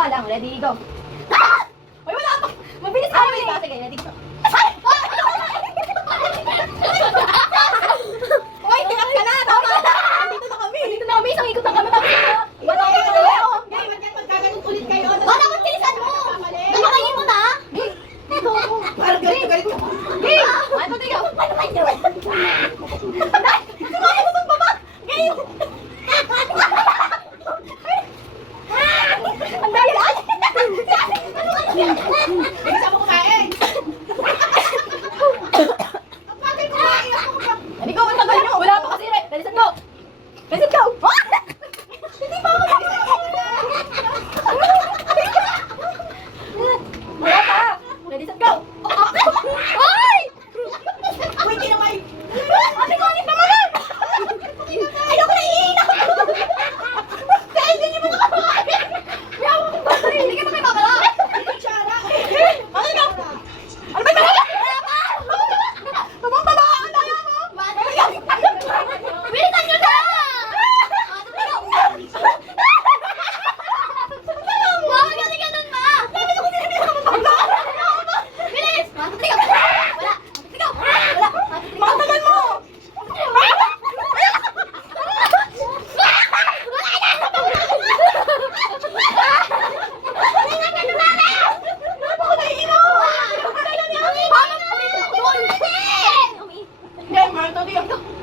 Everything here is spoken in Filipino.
baba lang. Ready, go. Uy, wala pa. Mabilis ka rin. Sige, ready, go. Uy, tinap ka na. Tama na. Dito na kami. Dito na kami. Isang ikot na kami. Wala ko kayo. Gay, magkagalit ulit kayo. Wala kang tinisan mo! Nakakain mo na? Parang galit ko. Gay! Ano tayo? Paano kayo? Sumakit sa baba. Gay! Ang dali lang. Hindi sa mo kumain. Bakit kumain ako? Hindi ko matagal nyo. Wala pa kasi. Dalisan go. Dalisan go. Hindi pa ako. Wala pa. Dalisan go. Ay! Uy, di naman. Ate ko, anip naman na. Ayoko na iinak. Dahil hindi naman nakakain. Hindi ka pa kayo makala. Ano ka? Ano ba talaga? Bababaan tayo mo. Bilisan nyo na! Huwag ka ganun ma! Bilis! Wala! Matagal mo. Hindi, mahal to.